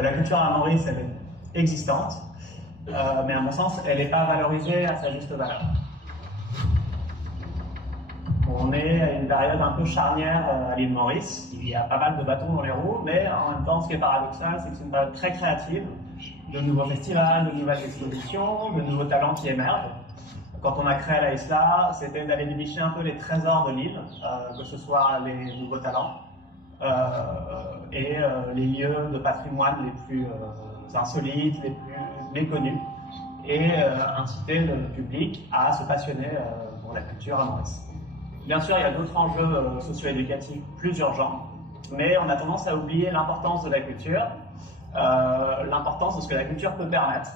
La culture à Maurice, elle est existante, mais à mon sens, elle n'est pas valorisée à sa juste valeur. On est à une période un peu charnière à l'île Maurice. Il y a pas mal de bâtons dans les roues, mais en même temps, ce qui est paradoxal, c'est que c'est une période très créative, de nouveaux festivals, de nouvelles expositions, de nouveaux talents qui émergent. Quand on a créé la Isla, c'était d'aller dénicher un peu les trésors de l'île, que ce soit les nouveaux talents et les lieux de patrimoine les plus insolites, les plus méconnus, et inciter le public à se passionner pour la culture à Maurice. Bien sûr, il y a d'autres enjeux socio-éducatifs plus urgents, mais on a tendance à oublier l'importance de la culture, l'importance de ce que la culture peut permettre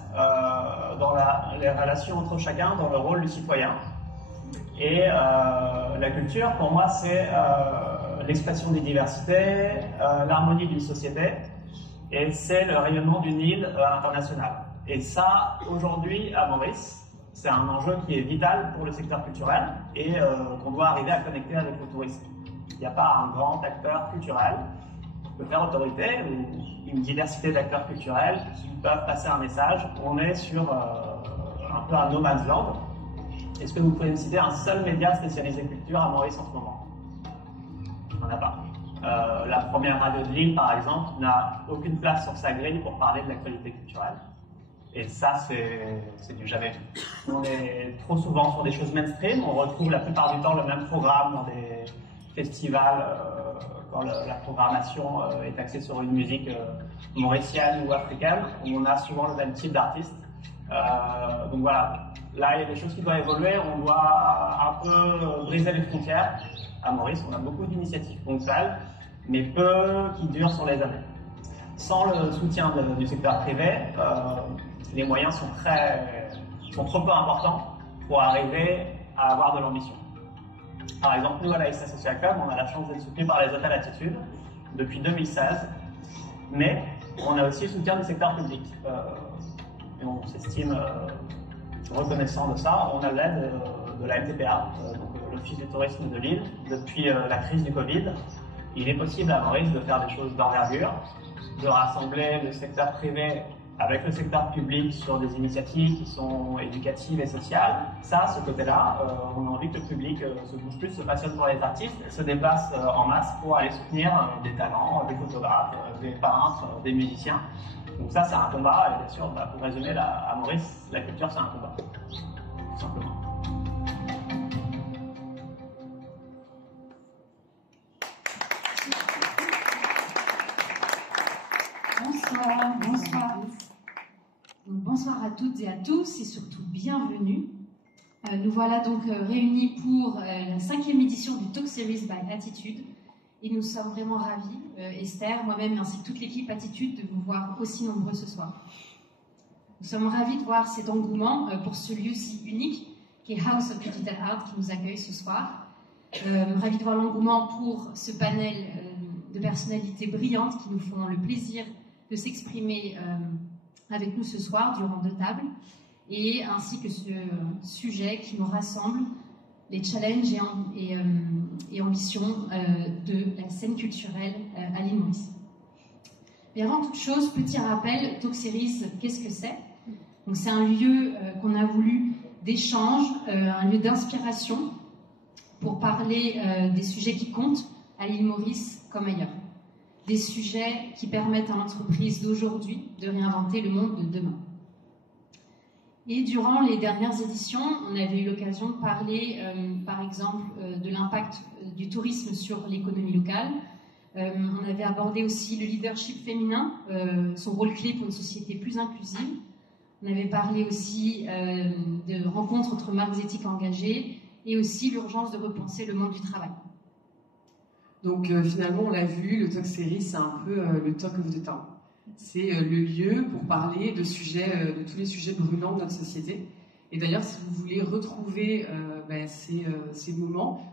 dans les relations entre chacun, dans le rôle du citoyen. Et la culture, pour moi, c'est l'expression des diversités, l'harmonie d'une société, et c'est le rayonnement d'une île internationale. Et ça, aujourd'hui, à Maurice, c'est un enjeu qui est vital pour le secteur culturel et qu'on doit arriver à connecter avec le tourisme. Il n'y a pas un grand acteur culturel qui peut faire autorité, ou une diversité d'acteurs culturels qui peuvent passer un message. On est sur un peu un no man's land. Est-ce que vous pouvez me citer un seul média spécialisé culture à Maurice en ce moment? On n'en a pas. La première radio de l'île, par exemple, n'a aucune place sur sa grille pour parler de l'actualité culturelle. Et ça, c'est du jamais vu. On est trop souvent sur des choses mainstream, on retrouve la plupart du temps le même programme dans des festivals quand la programmation est axée sur une musique mauricienne ou africaine, où on a souvent le même type d'artiste. Donc voilà, là il y a des choses qui doivent évoluer, on doit un peu briser les frontières. À Maurice, on a beaucoup d'initiatives ponctuelles, mais peu qui durent sur les années. Sans le soutien du secteur privé, les moyens sont trop peu importants pour arriver à avoir de l'ambition. Par exemple, nous à la Isla Social Club, on a la chance d'être soutenu par les hôtels Attitude depuis 2016, mais on a aussi le soutien du secteur public. Et on s'estime reconnaissant de ça. On a l'aide de la MTPA, donc l'Office du tourisme de l'île, depuis la crise du Covid. Il est possible à Maurice de faire des choses d'envergure, de rassembler le secteur privé avec le secteur public sur des initiatives qui sont éducatives et sociales. Ça, ce côté-là, on a envie que le public se bouge plus, se passionne pour les artistes, se déplace en masse pour aller soutenir des talents, des photographes, des peintres, des musiciens. Donc ça, c'est un combat, et bien sûr, pour résumer, à Maurice, la culture, c'est un combat, tout simplement. Bonsoir. Donc, bonsoir à toutes et à tous et surtout bienvenue. Nous voilà donc réunis pour la 5e édition du Talk Series by Attitude et nous sommes vraiment ravis, Esther, moi-même ainsi que toute l'équipe Attitude, de vous voir aussi nombreux ce soir. Nous sommes ravis de voir cet engouement pour ce lieu si unique qui est House of Digital Art qui nous accueille ce soir. Ravis de voir l'engouement pour ce panel de personnalités brillantes qui nous font le plaisir de s'exprimer avec nous ce soir durant 2 tables, et ainsi que ce sujet qui nous rassemble, les challenges et ambitions de la scène culturelle à l'île Maurice. Mais avant toute chose, petit rappel, Talk Series, qu'est-ce que c'est? Donc c'est un lieu qu'on a voulu d'échange, un lieu d'inspiration pour parler des sujets qui comptent à l'île Maurice comme ailleurs. Des sujets qui permettent à l'entreprise d'aujourd'hui de réinventer le monde de demain. Et durant les dernières éditions, on avait eu l'occasion de parler, par exemple, de l'impact du tourisme sur l'économie locale. On avait abordé aussi le leadership féminin, son rôle clé pour une société plus inclusive. On avait parlé aussi de rencontres entre marques éthiques engagées et aussi l'urgence de repenser le monde du travail. Donc finalement, on l'a vu, le Talk Series, c'est un peu le talk of the town. C'est le lieu pour parler de tous les sujets brûlants de notre société. Et d'ailleurs, si vous voulez retrouver ces moments,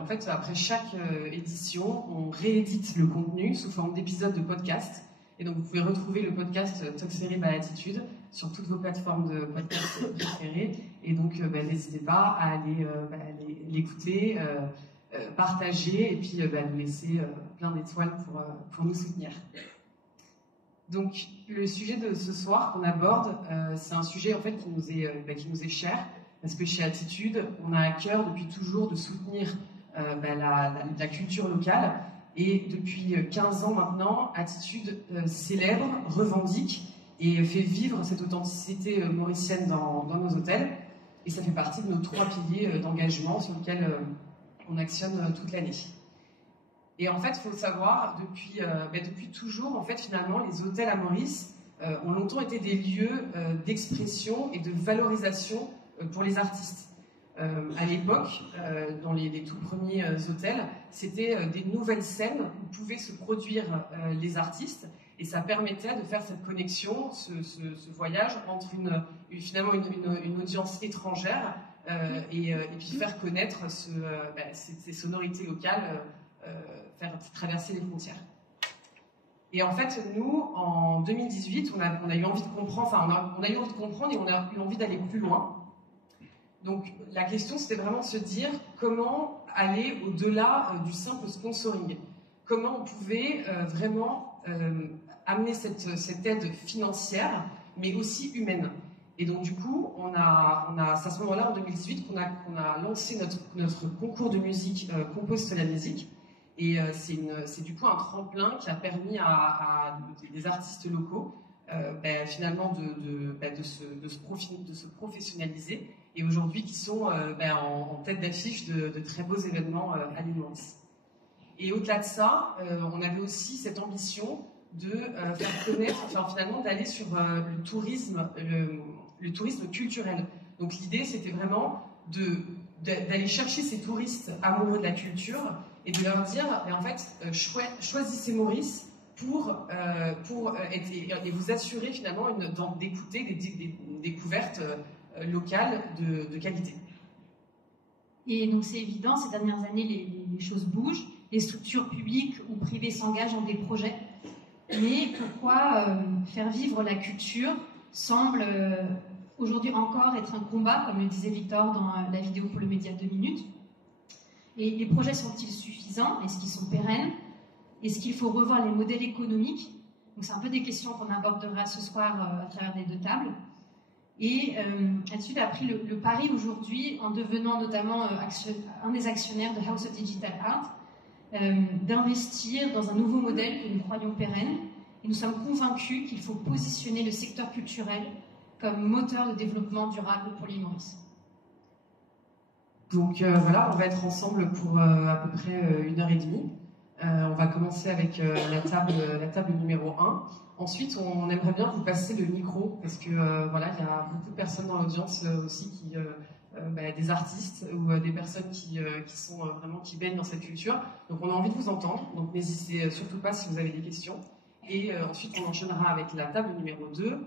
en fait, après chaque édition, on réédite le contenu sous forme d'épisodes de podcast. Et donc, vous pouvez retrouver le podcast Talk Series by Attitude sur toutes vos plateformes de podcast préférées. Et donc, n'hésitez pas à aller l'écouter, partager et puis nous laisser plein d'étoiles pour nous soutenir. Donc, le sujet de ce soir qu'on aborde, c'est un sujet en fait qui nous est cher, parce que chez Attitude, on a à cœur depuis toujours de soutenir la culture locale. Et depuis 15 ans maintenant, Attitude célèbre, revendique et fait vivre cette authenticité mauricienne dans nos hôtels. Et ça fait partie de nos 3 piliers d'engagement sur lesquels on actionne toute l'année. Et en fait, il faut savoir, depuis toujours, en fait, finalement, les hôtels à Maurice ont longtemps été des lieux d'expression et de valorisation pour les artistes. À l'époque, dans les tout premiers hôtels, c'était des nouvelles scènes où pouvaient se produire les artistes, et ça permettait de faire cette connexion, ce voyage entre finalement une audience étrangère et puis faire connaître ces sonorités locales, faire traverser les frontières. Et en fait, nous, en 2018, on a eu envie de comprendre, on a eu envie de comprendre et on a eu envie d'aller plus loin. Donc la question, c'était vraiment de se dire comment aller au-delà du simple sponsoring. Comment on pouvait vraiment amener cette aide financière, mais aussi humaine. Et donc du coup, c'est à ce moment-là, en 2018, qu'on a lancé notre concours de musique Compose la musique. Et c'est du coup un tremplin qui a permis à des artistes locaux finalement de se professionnaliser, et aujourd'hui qui sont en tête d'affiche de très beaux événements à l'île Maurice. Et au-delà de ça, on avait aussi cette ambition de faire connaître, finalement d'aller sur le tourisme culturel. Donc l'idée, c'était vraiment d'aller chercher ces touristes amoureux de la culture et de leur dire, en fait, choisissez Maurice et vous assurer finalement d'écouter des découvertes locales de qualité. Et donc c'est évident, ces dernières années, les choses bougent, les structures publiques ou privées s'engagent dans des projets, mais pourquoi faire vivre la culture semble aujourd'hui encore être un combat, comme le disait Victor dans la vidéo pour le média 2 minutes. Et les projets sont-ils suffisants? Est-ce qu'ils sont pérennes? Est-ce qu'il faut revoir les modèles économiques? Donc c'est un peu des questions qu'on abordera ce soir à travers les 2 tables. Et Attitude a pris le pari aujourd'hui, en devenant notamment un des actionnaires de House of Digital Art, d'investir dans un nouveau modèle que nous croyons pérenne. Et nous sommes convaincus qu'il faut positionner le secteur culturel comme moteur de développement durable pour l'île Maurice. Donc voilà, on va être ensemble pour à peu près 1h30. On va commencer avec la table numéro 1. Ensuite, on aimerait bien vous passer le micro, parce que il y a beaucoup de personnes dans l'audience aussi des artistes ou des personnes qui baignent dans cette culture. Donc on a envie de vous entendre, donc n'hésitez surtout pas si vous avez des questions. Et ensuite, on enchaînera avec la table numéro 2.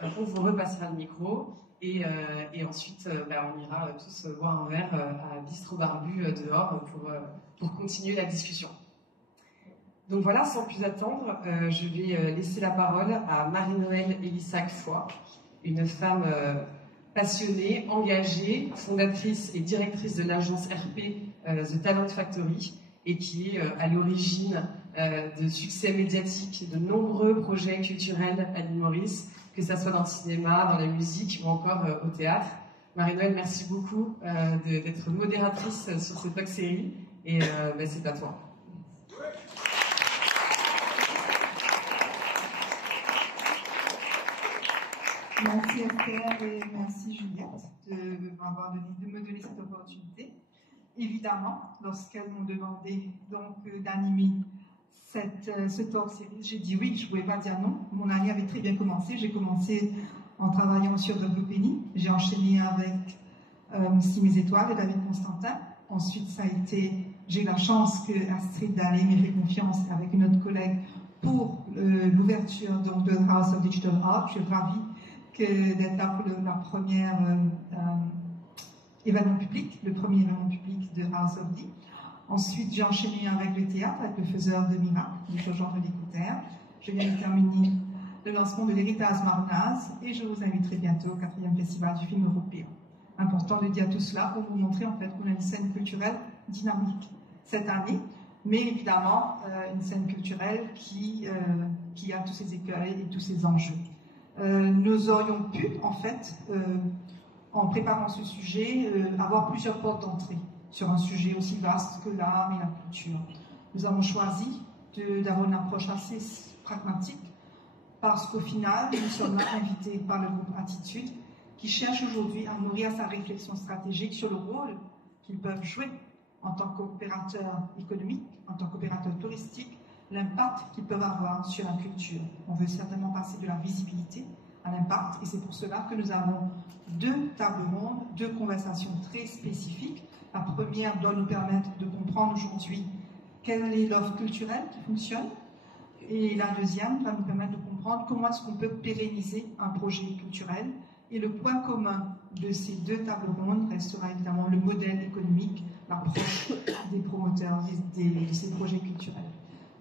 On vous repassera le micro. Et ensuite, on ira tous boire un verre à Bistrot Barbu dehors pour continuer la discussion. Donc voilà, sans plus attendre, je vais laisser la parole à Marie-Noëlle Elissac-Foy, une femme passionnée, engagée, fondatrice et directrice de l'agence RP The Talent Factory, et qui est à l'origine de succès médiatiques de nombreux projets culturels à l'île Maurice, que ce soit dans le cinéma, dans la musique ou encore au théâtre. Marie-Noëlle, merci beaucoup d'être modératrice sur cette talk série, et c'est à toi. Merci Esther et merci Juliette de me donner cette opportunité. Évidemment, lorsqu'elles m'ont demandé d'animer ce talk series, j'ai dit oui, je ne pouvais pas dire non. Mon année avait très bien commencé. J'ai commencé en travaillant sur W. Penny. J'ai enchaîné avec Si mes étoiles de David Constantin. Ensuite, j'ai eu la chance que Astrid Dallé m'ait fait confiance avec une autre collègue pour l'ouverture de House of Digital Art. Je suis ravie d'être là pour la première événement public, le premier événement public de House of D. Ensuite, j'ai enchaîné avec le théâtre, avec le faiseur de miracles, de Jean-Jean Lécoutère. Je viens de terminer le lancement de l'héritage Marnaz et je vous inviterai bientôt au 4e festival du film européen. Important de dire tout cela pour vous montrer en fait qu'on a une scène culturelle dynamique cette année, mais évidemment une scène culturelle qui qui a tous ces écueils et tous ces enjeux. Nous aurions pu, en fait, en préparant ce sujet, avoir plusieurs portes d'entrée sur un sujet aussi vaste que l'art et la culture. Nous avons choisi d'avoir une approche assez pragmatique parce qu'au final, nous sommes là invités par le groupe Attitude qui cherche aujourd'hui à nourrir sa réflexion stratégique sur le rôle qu'ils peuvent jouer en tant qu'opérateurs économiques, en tant qu'opérateurs touristiques, l'impact qu'ils peuvent avoir sur la culture. On veut certainement passer de la visibilité à l'impact et c'est pour cela que nous avons 2 tables rondes, 2 conversations très spécifiques. La première doit nous permettre de comprendre aujourd'hui quelle est l'offre culturelle qui fonctionne et la deuxième va nous permettre de comprendre comment est-ce qu'on peut pérenniser un projet culturel. Et le point commun de ces 2 tables rondes restera évidemment le modèle économique, l'approche des promoteurs de ces projets culturels.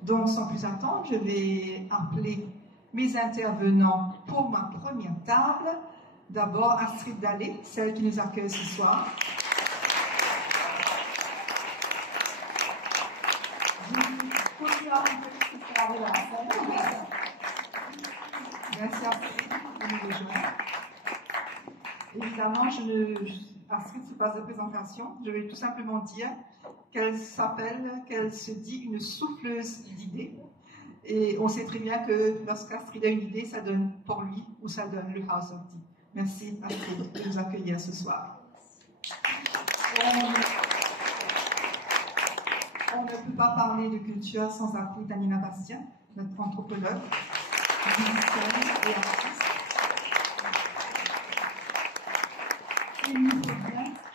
Donc, sans plus attendre, je vais appeler mes intervenants pour ma première table. D'abord, Astrid Dallé, celle qui nous accueille ce soir. Merci Astrid de nous rejoindre. Évidemment, Astrid, ce n'est pas de présentation. Je vais tout simplement dire qu'elle se dit une souffleuse d'idées. Et on sait très bien que lorsqu'Astrid a une idée, ça donne pour lui ou ça donne le House of Tea. Merci Astrid de nous accueillir ce soir. On ne peut pas parler de culture sans appeler Daniela Bastien, notre anthropologue, musicienne et artiste.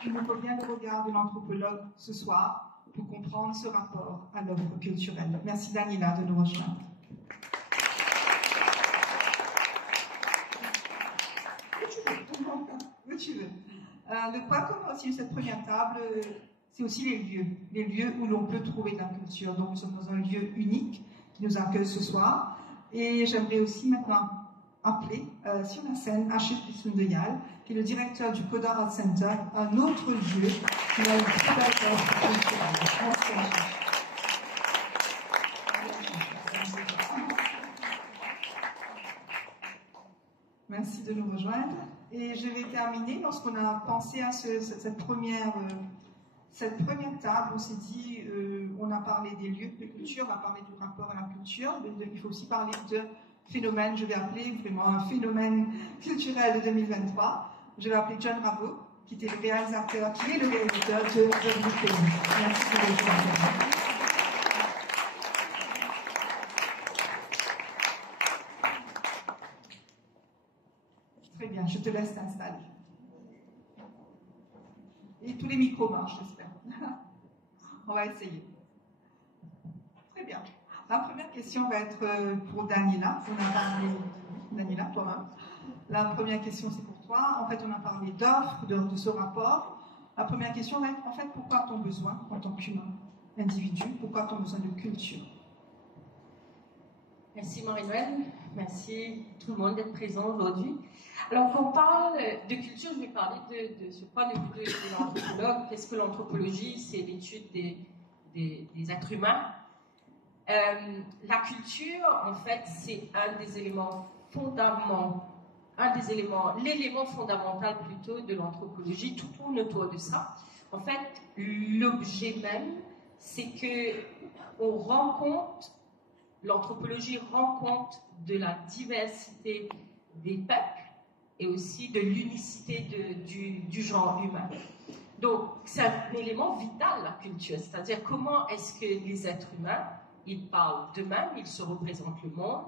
Il nous faut bien le regard de l'anthropologue ce soir pour comprendre ce rapport à l'œuvre culturelle. Merci Daniela de nous rejoindre. Où tu veux. Le point commun aussi de cette première table, c'est aussi les lieux où l'on peut trouver de la culture. Donc nous sommes dans un lieu unique qui nous accueille ce soir. Et j'aimerais aussi maintenant appeler sur la scène Achille Pissundeyal, qui est le directeur du Coda Art Center, un autre lieu qui a une très belle offre culturelle. Merci de nous rejoindre. Et je vais terminer, lorsqu'on a pensé à cette première table, on s'est dit, on a parlé des lieux de culture, on a parlé du rapport à la culture, mais il faut aussi parler de phénomène, je vais appeler vraiment un phénomène culturel de 2023. Je vais appeler John Rabot, qui est le réalisateur de Bruxelles. Merci de vous rejoindre. Très bien, je te laisse t'installer. Et tous les micros marchent, j'espère. On va essayer. Très bien. La première question va être pour Daniela. On a parlé, Daniela, toi-même. La première question, c'est pour toi. En fait, on a parlé d'offres, de ce rapport. La première question va être, en fait, pourquoi a-t-on besoin, en tant qu'humain, individu, pourquoi a-t-on besoin de culture? Merci Marie-Noël, merci tout le monde d'être présent aujourd'hui. Alors quand on parle de culture, je vais parler de ce point de vue de l'anthropologue. Qu'est-ce que l'anthropologie? C'est l'étude des êtres humains. La culture, en fait, c'est l'élément fondamental plutôt de l'anthropologie. Tout tourne autour de ça. En fait, l'objet même, c'est que l'anthropologie rend compte de la diversité des peuples et aussi de l'unicité du genre humain. Donc, c'est un élément vital, la culture. C'est-à-dire, comment est-ce que les êtres humains, ils parlent d'eux-mêmes, ils se représentent le monde,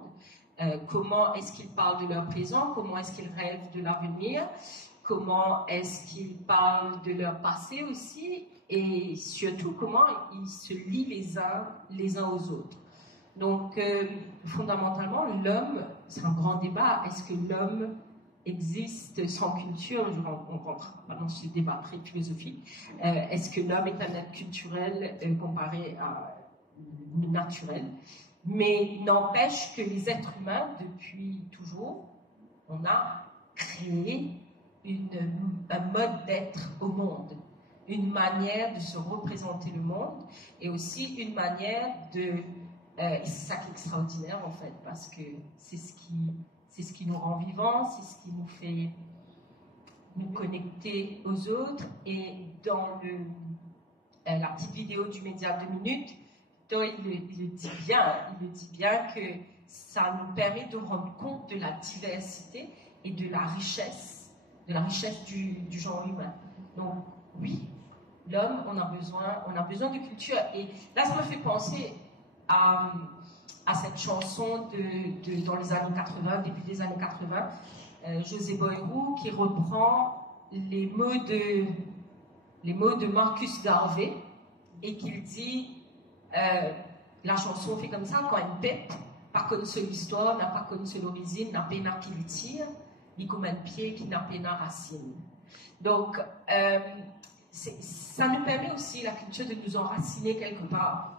comment est-ce qu'ils parlent de leur présent, comment est-ce qu'ils rêvent de l'avenir, comment est-ce qu'ils parlent de leur passé aussi, et surtout, comment ils se lient les uns aux autres. Donc, fondamentalement, l'homme, c'est un grand débat. Est-ce que l'homme existe sans culture? On rentre dans ce débat très philosophique. Est-ce que l'homme est un être culturel comparé à naturel? Mais n'empêche que les êtres humains, depuis toujours, on a créé un mode d'être au monde, une manière de se représenter le monde et aussi une manière Et c'est ça qui est extraordinaire en fait, parce que c'est ce qui nous rend vivants, c'est ce qui nous fait nous connecter aux autres. Et dans la petite vidéo du média 2 minutes, il le dit bien que ça nous permet de rendre compte de la diversité et de la richesse du genre humain. Donc oui, l'homme, on a besoin de culture. Et là, ça me fait penser à cette chanson dans les années 80, début des années 80, José Boirou, qui reprend les mots de Marcus Garvey et qu'il dit la chanson fait comme ça, quand elle pète, pas connu son histoire, n'a pas connu son origine, n'a pas qui le tire, ni comme un pied qui n'a pas racine. Donc, ça nous permet aussi, la culture, de nous enraciner quelque part.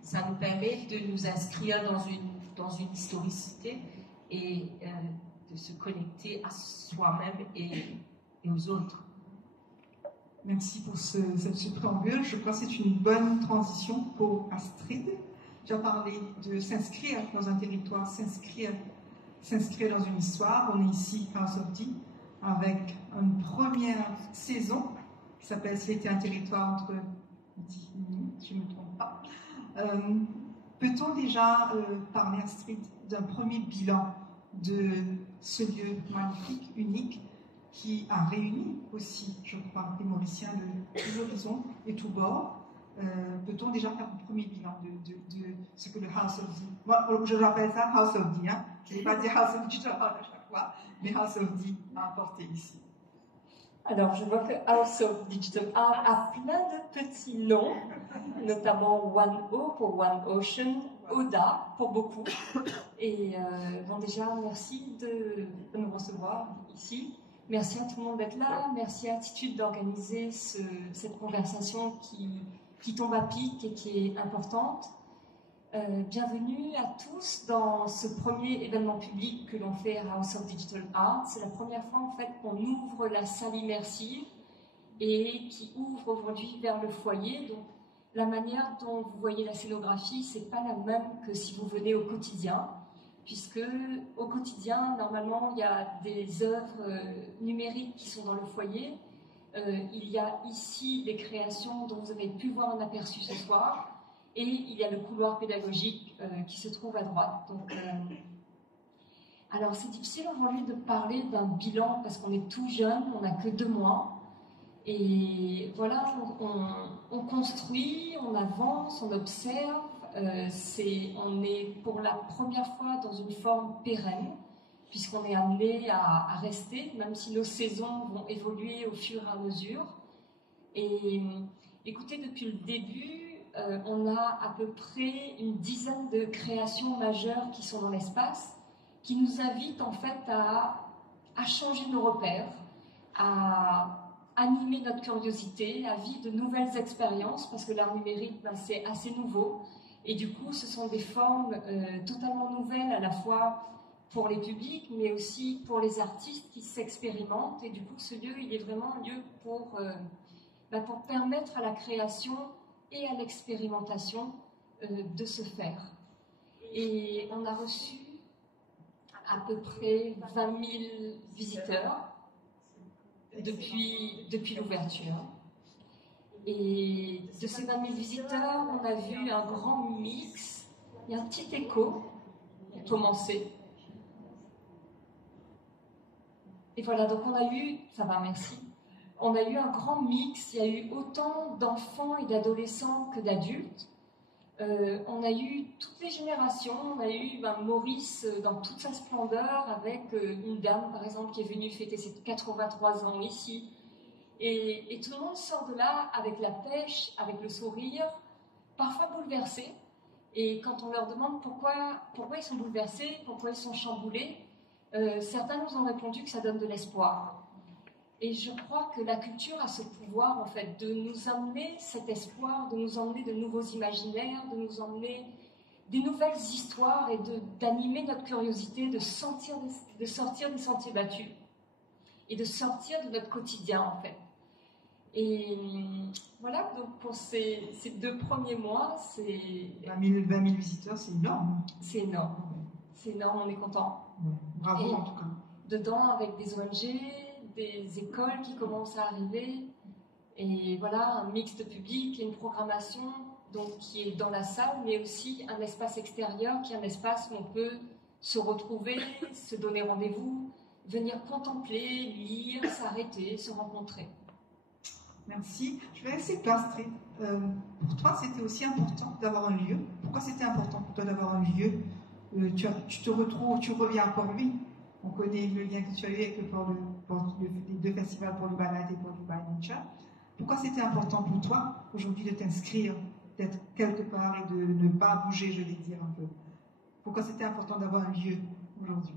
Ça nous permet de nous inscrire dans une historicité et de se connecter à soi-même et aux autres. Merci pour cette préambule. Je crois que c'est une bonne transition pour Astrid. Tu as parlé de s'inscrire dans un territoire, s'inscrire dans une histoire. On est ici à House of D avec une première saison qui s'appelle C'était un territoire entre 10 minutes, je ne me trompe pas. Peut-on déjà parler, Astrid, d'un premier bilan de ce lieu magnifique, unique, qui a réuni aussi, je crois, les Mauriciens de tous horizons et tous bords? Peut-on déjà faire un premier bilan de ce que le House of D, moi je l'appelle ça House of D, hein? Je n'ai pas dit House of Digital Art à chaque fois, mais House of D a apporté ici. Alors, je vois que House of Digital Art a plein de petits noms, notamment One O pour One Ocean, Oda pour beaucoup. Et bon, déjà, merci de nous recevoir ici. Merci à tout le monde d'être là. Merci à Attitude d'organiser cette conversation qui tombe à pic et qui est importante. Bienvenue à tous dans ce premier événement public que l'on fait à House of Digital Art. C'est la première fois en fait qu'on ouvre la salle immersive et qui ouvre aujourd'hui vers le foyer. Donc la manière dont vous voyez la scénographie, c'est pas la même que si vous venez au quotidien, puisque au quotidien, normalement, il y a des œuvres numériques qui sont dans le foyer. Il y a ici des créations dont vous avez pu voir un aperçu ce soir. Et il y a le couloir pédagogique qui se trouve à droite. Donc, alors, c'est difficile aujourd'hui de parler d'un bilan parce qu'on est tout jeune, on n'a que 2 mois. Et voilà, on construit, on avance, on observe. On est pour la première fois dans une forme pérenne, puisqu'on est amené à rester, même si nos saisons vont évoluer au fur et à mesure. Et écoutez, depuis le début, on a à peu près une dizaine de créations majeures qui sont dans l'espace, qui nous invitent en fait à changer nos repères, à animer notre curiosité, à vivre de nouvelles expériences, parce que l'art numérique, c'est assez nouveau. Et du coup, ce sont des formes totalement nouvelles, à la fois pour les publics, mais aussi pour les artistes qui s'expérimentent. Et du coup, ce lieu, il est vraiment un lieu pour permettre à la création et à l'expérimentation de se faire. Et on a reçu à peu près 20 000 visiteurs depuis l'ouverture. Et de ces 20 000 visiteurs, on a vu un grand mix. Il y a un petit écho pour commencer. Et voilà, donc on a eu... Ça va, merci. On a eu un grand mix, il y a eu autant d'enfants et d'adolescents que d'adultes. On a eu toutes les générations, on a eu Maurice dans toute sa splendeur avec une dame par exemple qui est venue fêter ses 83 ans ici. Et tout le monde sort de là avec la pêche, avec le sourire, parfois bouleversés. Et quand on leur demande pourquoi ils sont bouleversés, pourquoi ils sont chamboulés, certains nous ont répondu que ça donne de l'espoir. Et je crois que la culture a ce pouvoir, en fait, de nous emmener cet espoir, de nous emmener de nouveaux imaginaires, de nous emmener des nouvelles histoires et d'animer notre curiosité, de sortir des sentiers battus et de sortir de notre quotidien, en fait. Et voilà, donc pour ces 2 premiers mois, c'est 20 000 visiteurs, c'est énorme. C'est énorme. C'est énorme, on est content. Bravo Et en tout cas. Dedans, avec des ONG, des écoles qui commencent à arriver, et voilà, un mix de public et une programmation donc, qui est dans la salle, mais aussi un espace extérieur qui est un espace où on peut se retrouver, se donner rendez-vous, venir contempler, lire, s'arrêter, se rencontrer. Merci. Je vais laisser place, Astrid. Pour toi, c'était aussi important d'avoir un lieu. Pourquoi c'était important pour toi d'avoir un lieu? Tu te retrouves, tu reviens à Port-Louis. On connaît le lien que tu as eu avec les 2 festivals pour le Banat et pour le Nature. Pourquoi c'était important pour toi aujourd'hui de t'inscrire, d'être quelque part et de ne pas bouger, je vais dire un peu? Pourquoi c'était important d'avoir un lieu aujourd'hui?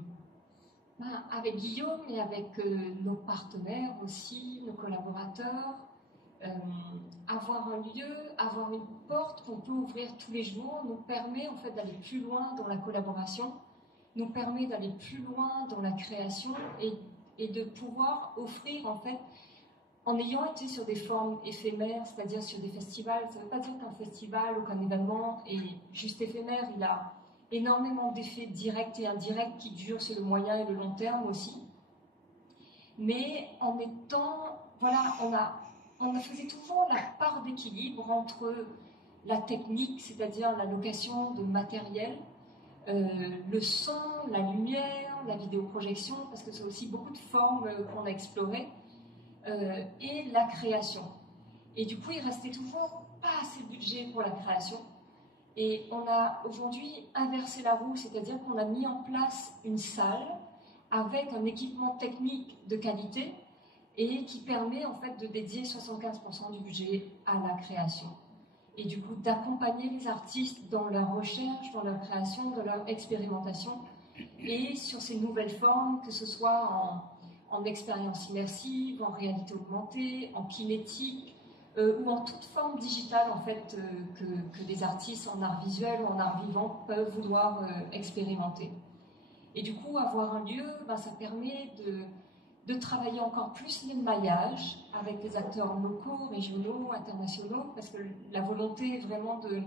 Avec Guillaume et avec nos partenaires aussi, nos collaborateurs, avoir un lieu, avoir une porte qu'on peut ouvrir tous les jours nous permet en fait d'aller plus loin dans la collaboration, nous permet d'aller plus loin dans la création et de pouvoir offrir en fait, en ayant été sur des formes éphémères, c'est-à-dire sur des festivals, ça ne veut pas dire qu'un festival ou qu'un événement est juste éphémère, il a énormément d'effets directs et indirects qui durent sur le moyen et le long terme aussi. Mais en étant, voilà, on faisait toujours la part d'équilibre entre la technique, c'est-à-dire la location de matériel, le son, la lumière, la vidéoprojection, parce que c'est aussi beaucoup de formes qu'on a explorées, et la création. Et du coup, il restait toujours pas assez de budget pour la création. Et on a aujourd'hui inversé la roue, c'est-à-dire qu'on a mis en place une salle avec un équipement technique de qualité et qui permet en fait de dédier 75% du budget à la création. Et du coup d'accompagner les artistes dans leur recherche, dans leur création, dans leur expérimentation et sur ces nouvelles formes, que ce soit en expérience immersive, en réalité augmentée, en kinétique, ou en toute forme digitale en fait que des artistes en art visuel ou en art vivant peuvent vouloir expérimenter. Et du coup, avoir un lieu, ça permet de travailler encore plus l'émaillage avec les acteurs locaux, régionaux, internationaux, parce que la volonté est vraiment de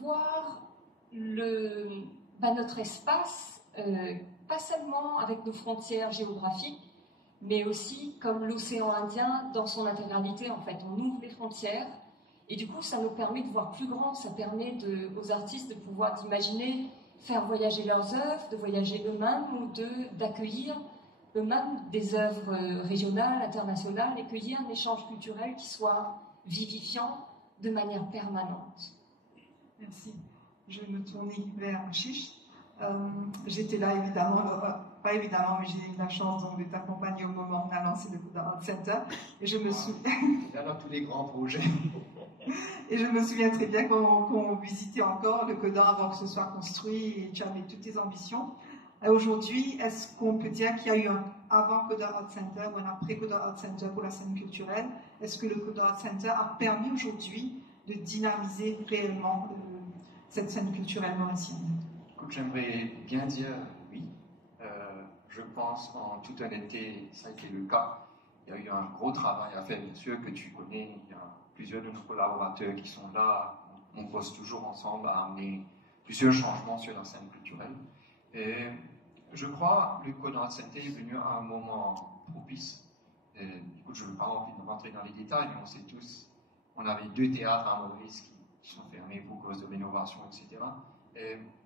voir notre espace, pas seulement avec nos frontières géographiques, mais aussi comme l'océan Indien dans son intégralité. En fait, on ouvre les frontières et du coup, ça nous permet de voir plus grand. Ça permet aux artistes de pouvoir d'imaginer faire voyager leurs œuvres, de voyager eux-mêmes ou d'accueillir eux-mêmes des œuvres régionales, internationales et qu'il y ait un échange culturel qui soit vivifiant de manière permanente. Merci. Je vais me tourner vers Chiche. J'étais là évidemment, pas évidemment, mais j'ai eu la chance donc, de t'accompagner au moment où on a lancé le Coda Art Center. Et je me souviens. Il y a tous les grands projets. Et je me souviens très bien qu'on visitait encore le Coda avant que ce soit construit et tu avais toutes tes ambitions. Et aujourd'hui, est-ce qu'on peut dire qu'il y a eu un avant Coda Art Center ou un après Coda Art Center pour la scène culturelle? Est-ce que le Coda Art Center a permis aujourd'hui de dynamiser réellement cette scène culturelle mauricienne? J'aimerais bien dire oui. Je pense en toute honnêteté, ça a été le cas. Il y a eu un gros travail à faire, bien sûr, que tu connais. Il y a plusieurs de nos collaborateurs qui sont là. On bosse toujours ensemble à amener plusieurs changements sur la scène culturelle. Et je crois que le Coda Art Center est venu à un moment propice. Écoute, je ne veux pas rentrer dans les détails, mais on sait tous, on avait 2 théâtres à Maurice qui sont fermés pour cause de rénovation, etc.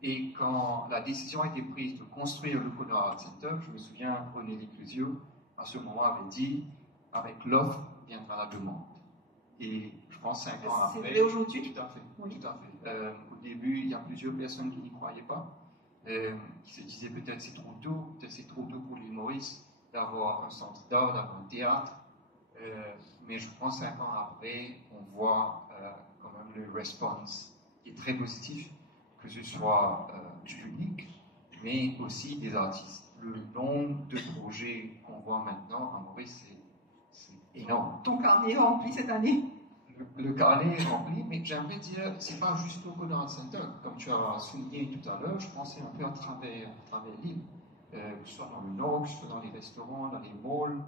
Et quand la décision a été prise de construire le Coda Art Center, je me souviens, René Clusio, à ce moment, avait dit avec l'offre viendra la demande. Et je pense 5 ans après. C'est vrai aujourd'hui? Tout à fait. Oui. Tout à fait. Au début, il y a plusieurs personnes qui n'y croyaient pas, qui se disaient peut-être c'est trop tôt, peut-être c'est trop tôt pour l'île Maurice d'avoir un centre d'art, d'avoir un théâtre. Mais je pense 5 ans après, on voit quand même le response qui est très positif, que ce soit du public, mais aussi des artistes. Le nombre de projets qu'on voit maintenant à Maurice, c'est énorme. Ton carnet est rempli cette année? Le carnet est rempli, mais j'aimerais dire, c'est pas juste au Coda Art Center. Comme tu as souligné tout à l'heure, je pensais un peu à travers l'île. Que ce soit dans le Nord, que ce soit dans les restaurants, dans les malls,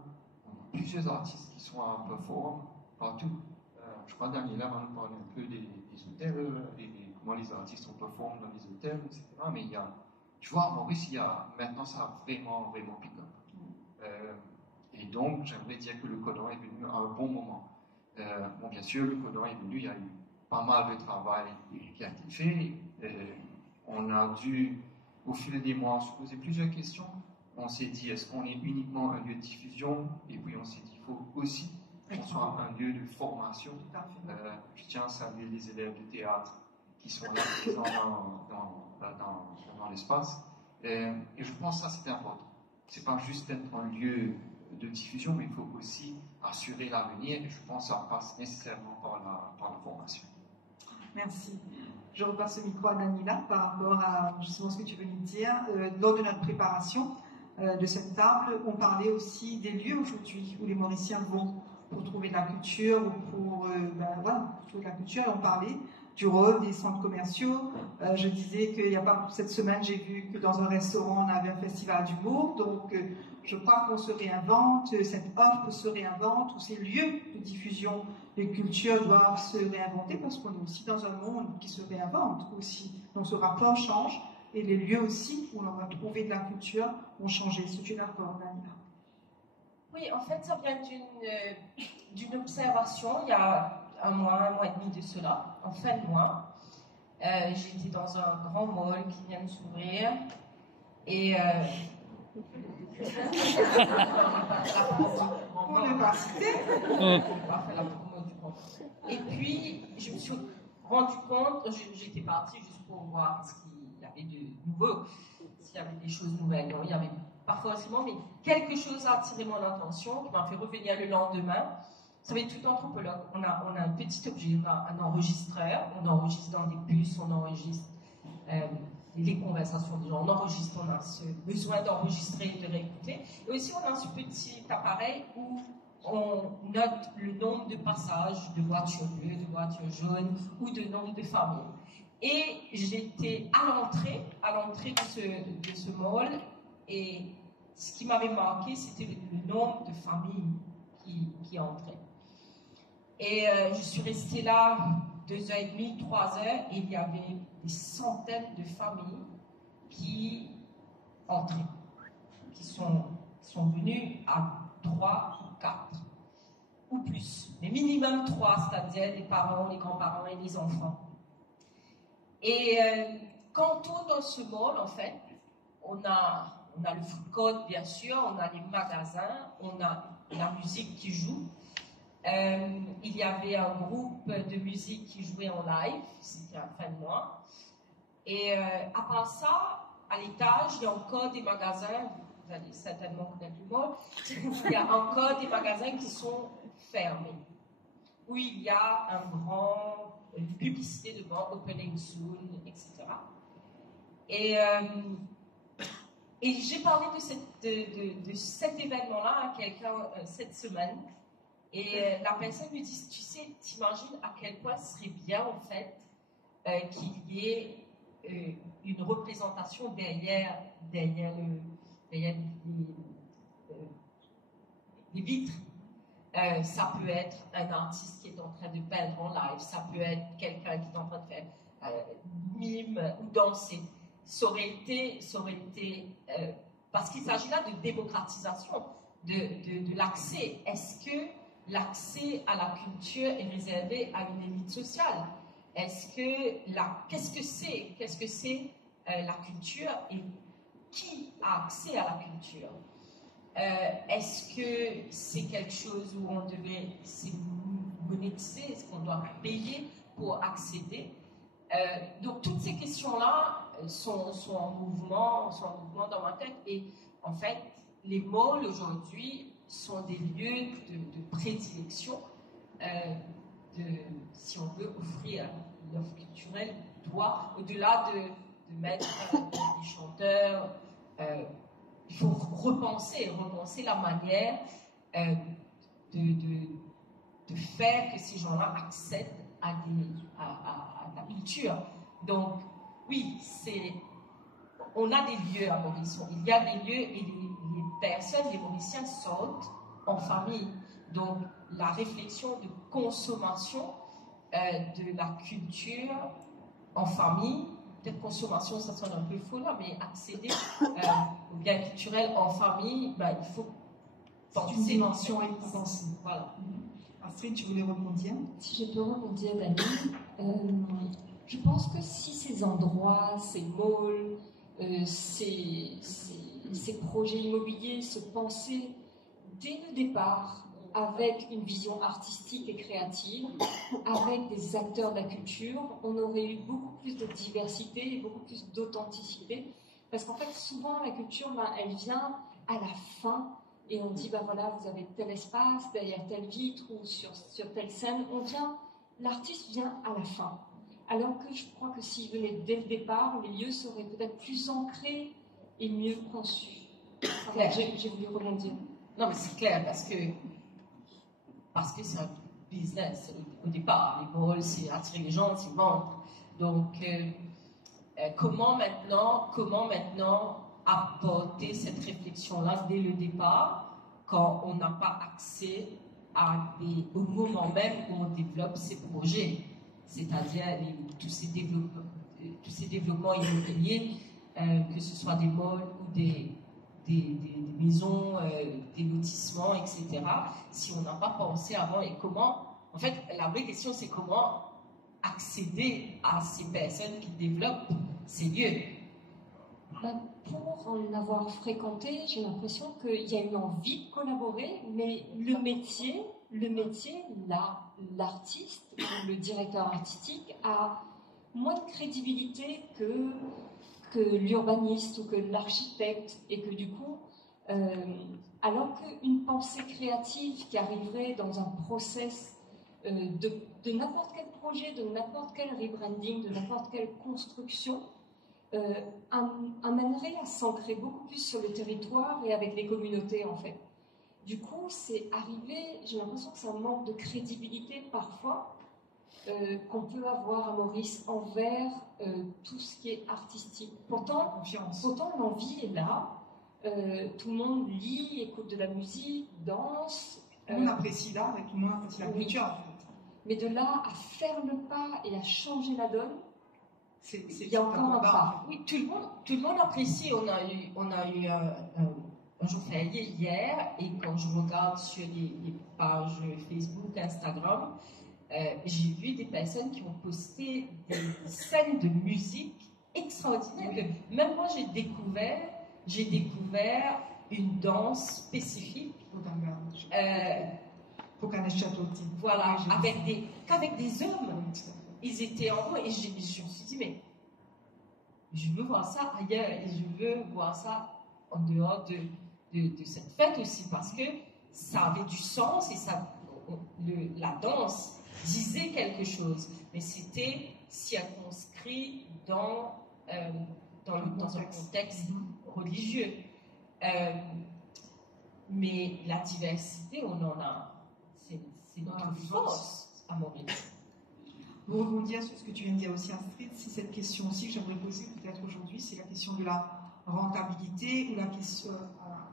plusieurs artistes qui sont à performer partout. Je crois que Daniela va nous parler un peu des hôtels et comment les artistes performent dans les hôtels, etc. Mais il y a, tu vois, en Maurice, maintenant ça a vraiment piqué. Et donc, j'aimerais dire que le Codon est venu à un bon moment. Bon, bien sûr, le Codon est venu, il y a eu pas mal de travail qui a été fait. On a dû, au fil des mois, se poser plusieurs questions. On s'est dit, est-ce qu'on est uniquement un lieu de diffusion? Et puis on s'est dit, il faut aussi qu'on soit un lieu de formation. Je tiens à saluer les élèves de théâtre qui sont là présents dans l'espace. Et je pense que ça, c'est important. C'est pas juste être un lieu de diffusion, mais il faut aussi assurer l'avenir. Et je pense que ça passe nécessairement par la formation. Merci. Je repasse le micro à Danila par rapport à justement ce que tu veux nous dire. Lors de notre préparation de cette table, on parlait aussi des lieux aujourd'hui où les Mauriciens vont pour trouver de la culture ou pour trouver de la culture. Et on parlait du rôle des centres commerciaux. Je disais qu'il n'y a pas cette semaine, j'ai vu que dans un restaurant, on avait un festival d'humour. Donc, je crois qu'on se réinvente, cette offre se réinvente, ou ces lieux de diffusion de culture doivent se réinventer parce qu'on est aussi dans un monde qui se réinvente aussi. Donc, ce rapport change et les lieux aussi où l'on va trouver de la culture vont changer. C'est tu d'accord, Daniela? Oui, en fait, ça vient d'une observation il y a un mois et demi de cela, en fin de mois. J'étais dans un grand mall qui vient de s'ouvrir et on ne pas citer. Et puis, je me suis rendu compte, j'étais partie juste pour voir ce qu'il y avait de nouveau, s'il y avait des choses nouvelles. Non, il n'y avait pas forcément, mais quelque chose a attiré mon attention, qui m'a fait revenir le lendemain. Vous savez, tout anthropologue, on a un petit objet, on a un enregistreur, on enregistre dans des bus, on enregistre les conversations des gens, on enregistre, on a ce besoin d'enregistrer et de réécouter. Et aussi, on a ce petit appareil où on note le nombre de passages de voitures bleues, de voitures jaunes ou de nombre de familles. Et j'étais à l'entrée de ce mall et ce qui m'avait marqué, c'était le nombre de familles qui entraient. Et je suis restée là 2h30, 3h, et il y avait des centaines de familles qui entraient, qui sont venues à 3 ou 4, ou plus, mais minimum 3, c'est-à-dire les parents, les grands-parents et les enfants. Et quand on est dans ce mall, en fait, on a le food court, bien sûr, on a les magasins, on a la musique qui joue. Il y avait un groupe de musique qui jouait en live, c'était en fin de mois. Et à part ça, à l'étage, il y a encore des magasins, vous allez certainement connaître le mot, il y a encore des magasins qui sont fermés, où il y a une publicité devant, opening soon, etc. Et j'ai parlé de cet événement-là à quelqu'un cette semaine. Et la personne me dit, tu sais, t'imagines à quel point ce serait bien, en fait, qu'il y ait une représentation derrière les vitres. Ça peut être un artiste qui est en train de peindre en live, ça peut être quelqu'un qui est en train de faire mime ou danser. Ça aurait été parce qu'il s'agit là de démocratisation de l'accès. Est-ce que l'accès à la culture est réservé à une élite sociale? Qu'est-ce que c'est la culture et qui a accès à la culture? Est-ce que c'est quelque chose où on devrait monétiser? Est-ce qu'on doit payer pour accéder? Donc toutes ces questions-là sont en mouvement dans ma tête. Et en fait, les malls aujourd'hui sont des lieux de prédilection. Si on veut offrir l'offre culturelle, au-delà de mettre des chanteurs, il faut repenser la manière de faire que ces gens-là accèdent à la culture. Donc, oui, on a des lieux à Maurice. Il y a des lieux et les personnes, les Mauriciens sortent en famille. Donc, la réflexion de consommation de la culture en famille, peut-être consommation, ça sonne un peu faux là, mais accéder aux biens culturels en famille, il faut penser. C'est une dimension à penser. Voilà. Astrid, tu voulais rebondir? Si je peux rebondir, Dani, je pense que si ces endroits, ces malls, ces projets immobiliers se pensaient dès le départ avec une vision artistique et créative, avec des acteurs de la culture, on aurait eu beaucoup plus de diversité et beaucoup plus d'authenticité. Parce qu'en fait, souvent, la culture, elle vient à la fin et on dit, voilà, vous avez tel espace, derrière telle vitre ou sur telle scène. L'artiste vient à la fin. Alors que je crois que s'il venait dès le départ, les lieux seraient peut-être plus ancrés et mieux conçus. J'ai voulu rebondir. Non, mais c'est clair, parce que c'est un business au départ. Les malls, c'est attirer les gens, c'est vendre. Donc, comment maintenant apporter cette réflexion-là dès le départ quand on n'a pas accès au moment même où on développe ces projets, c'est-à-dire tous ces développements immobiliers, que ce soit des malls ou des maisons, des lotissements, etc. Si on n'a pas pensé avant et comment, en fait, la vraie question c'est comment accéder à ces personnes qui développent ces lieux. Pour en avoir fréquenté, j'ai l'impression qu'il y a une envie de collaborer, mais le métier, l'artiste ou le directeur artistique a moins de crédibilité que l'urbaniste ou que l'architecte, et que du coup, alors qu'une pensée créative qui arriverait dans un process de n'importe quel projet, de n'importe quel rebranding, de n'importe quelle construction, amènerait à s'ancrer beaucoup plus sur le territoire et avec les communautés en fait. Du coup, c'est arrivé, j'ai l'impression que c'est un manque de crédibilité parfois qu'on peut avoir à Maurice envers tout ce qui est artistique. Pourtant l'envie est là, tout le monde lit, écoute de la musique, danse. Tout le monde apprécie l'art et tout le monde apprécie la culture en fait. Mais de là à faire le pas et à changer la donne, il y a encore un pas. Oui, tout le monde apprécie. On a eu un jour férié hier, et quand je regarde sur les pages Facebook, Instagram, j'ai vu des personnes qui ont posté des scènes de musique extraordinaires. Que même moi, j'ai découvert une danse spécifique. Voilà, qu'avec des hommes. Ils étaient en haut et je me suis dit, mais je veux voir ça ailleurs et je veux voir ça en dehors de cette fête aussi, parce que ça avait du sens et la danse disait quelque chose, mais c'était circonscrit dans un contexte religieux. Mais la diversité, on en a, c'est notre force à Maurice. Pour rebondir sur ce que tu viens de dire aussi, Astrid, c'est cette question aussi que j'aimerais poser peut-être aujourd'hui, c'est la question de la rentabilité ou la question...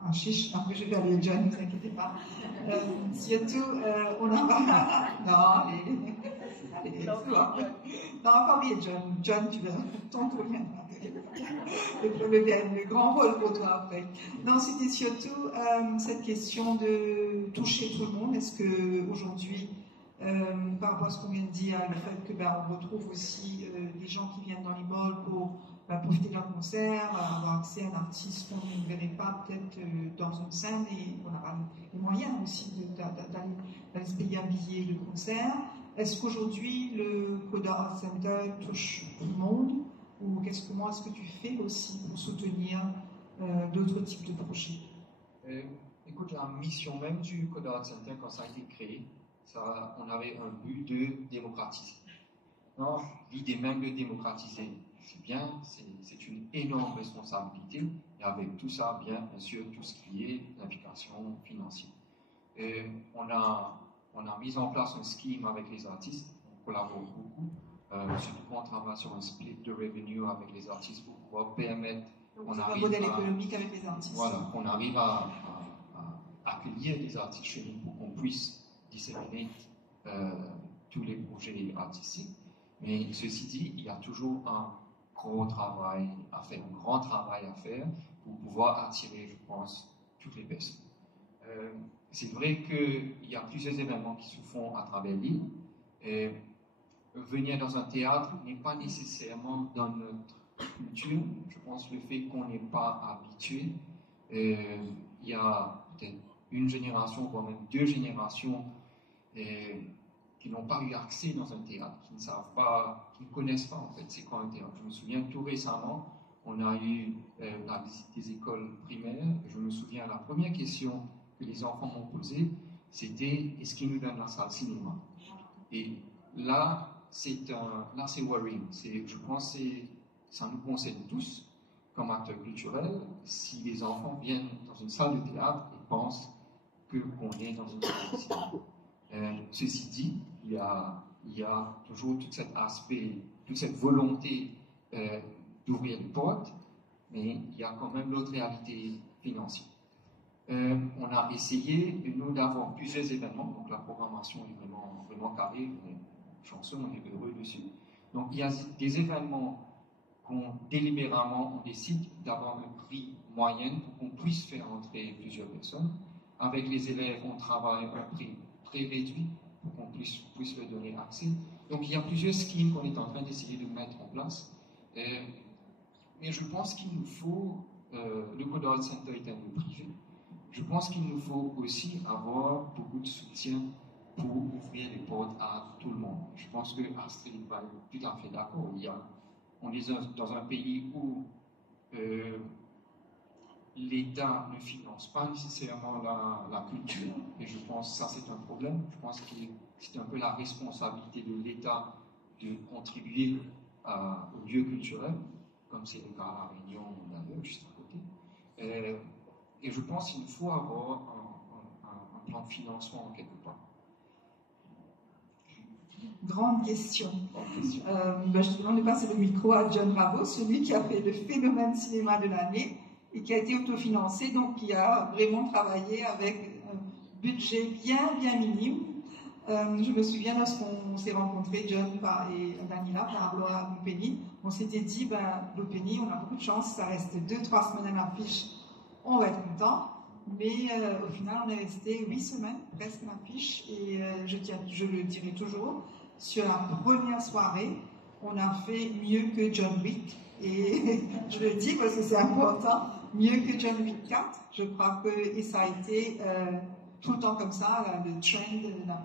un chiche, après je vais aller John, ne vous inquiétez pas. Surtout, on en va... Non, allez, non, encore bien, John, tu vas... Ton tour viendra. Le grand rôle pour toi après. Non, c'était surtout cette question de toucher tout le monde. Est-ce qu'aujourd'hui... par rapport à ce qu'on vient de dire, le fait que on retrouve aussi des gens qui viennent dans les malls pour profiter d'un concert, avoir accès à un artiste qu'on ne verrait pas peut-être dans une scène, et on aura les moyens aussi d'aller se payer un billet de concert. Est-ce qu'aujourd'hui le Coda Art Center touche tout le monde, ou comment est-ce que tu fais aussi pour soutenir d'autres types de projets? Écoute, la mission même du Coda Art Center, quand ça a été créé, on avait un but de démocratiser. Non, l'idée même de démocratiser, c'est bien, c'est une énorme responsabilité, et avec tout ça, bien sûr, tout ce qui est l'implication financière. On a mis en place un scheme avec les artistes, on collabore beaucoup, surtout on travaille sur un split de revenue avec les artistes pour pouvoir permettre... Donc, on arrive un modèle économique avec les artistes. Voilà, on arrive à accueillir des artistes chez nous pour qu'on puisse disséminer tous les projets artistiques. Mais ceci dit, il y a toujours un gros travail à faire, un grand travail à faire pour pouvoir attirer, je pense, toutes les personnes. C'est vrai qu'il y a plusieurs événements qui se font à travers l'île. Venir dans un théâtre n'est pas nécessairement dans notre culture. Je pense le fait qu'on n'est pas habitué. Il y a peut-être une génération, voire même 2 générations qui n'ont pas eu accès dans un théâtre, qui ne savent pas, qui ne connaissent pas en fait c'est quoi un théâtre. Je me souviens tout récemment, on a eu la visite des écoles primaires. Je me souviens la première question que les enfants m'ont posée, c'était est-ce qu'ils nous donnent la salle cinéma? Et là, c'est worrying. Je pense que ça nous concerne tous comme acteurs culturels si les enfants viennent dans une salle de théâtre et pensent qu'on est dans une salle de cinéma. Ceci dit, il y a toujours tout cet aspect, toute cette volonté d'ouvrir les portes, mais il y a quand même l'autre réalité financière. On a essayé, nous, d'avoir plusieurs événements, donc la programmation est vraiment carrée, on est chanceux, on est heureux dessus. Donc il y a des événements qu'on délibérément, on décide d'avoir un prix moyen pour qu'on puisse faire entrer plusieurs personnes. Avec les élèves, on travaille un prix très réduit pour qu'on puisse leur donner accès. Donc il y a plusieurs schemes qu'on est en train d'essayer de mettre en place. Mais je pense qu'il nous faut, le Code Art Center est un lieu privé, je pense qu'il nous faut aussi avoir beaucoup de soutien pour ouvrir les portes à tout le monde. Je pense que Astrid va être tout à fait d'accord. On est dans un pays où l'État ne finance pas nécessairement la culture, et je pense que ça c'est un problème. Je pense que c'est un peu la responsabilité de l'État de contribuer au lieu culturel, comme c'est le cas à La Réunion ou d'ailleurs, juste à côté. Et je pense qu'il faut avoir un plan de financement quelque part. Grande question. Je demande de passer le micro à John Bravo, celui qui a fait le phénomène cinéma de l'année et qui a été autofinancé, donc qui a vraiment travaillé avec un budget bien minime. Je me souviens lorsqu'on s'est rencontrés, John et Daniela, par rapport à Blue Penny, on s'était dit, Blue Penny, on a beaucoup de chance, ça reste 2-3 semaines à l'affiche, on va être content. Mais au final, on est resté 8 semaines presque à l'affiche, et je le dirai toujours, sur la première soirée, on a fait mieux que John Wick, et je le dis parce que c'est important, mieux que John Wick 4. Je crois que ça a été tout le temps comme ça, là, le trend n'a